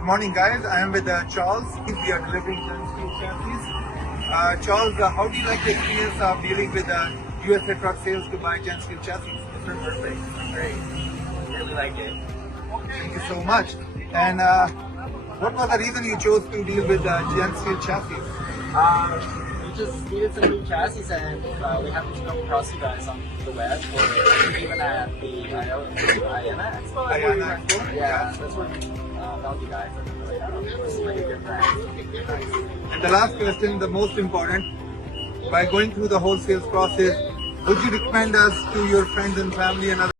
Good morning, guys. I am with Charles. We are delivering Jansteel chassis. Charles, how do you like the experience of dealing with USA truck sales to buy Jansteel chassis? It's been perfect. Great. Really like it. Thank you so much. And what was the reason you chose to deal with Jansteel chassis? We just needed some new chassis and we happened to come across you guys on the web or even at the IANA Expo. Expo? Yeah, that's where we found you guys. This is like a good brand. And the last question, the most important, by going through the whole sales process, would you recommend us to your friends and family and other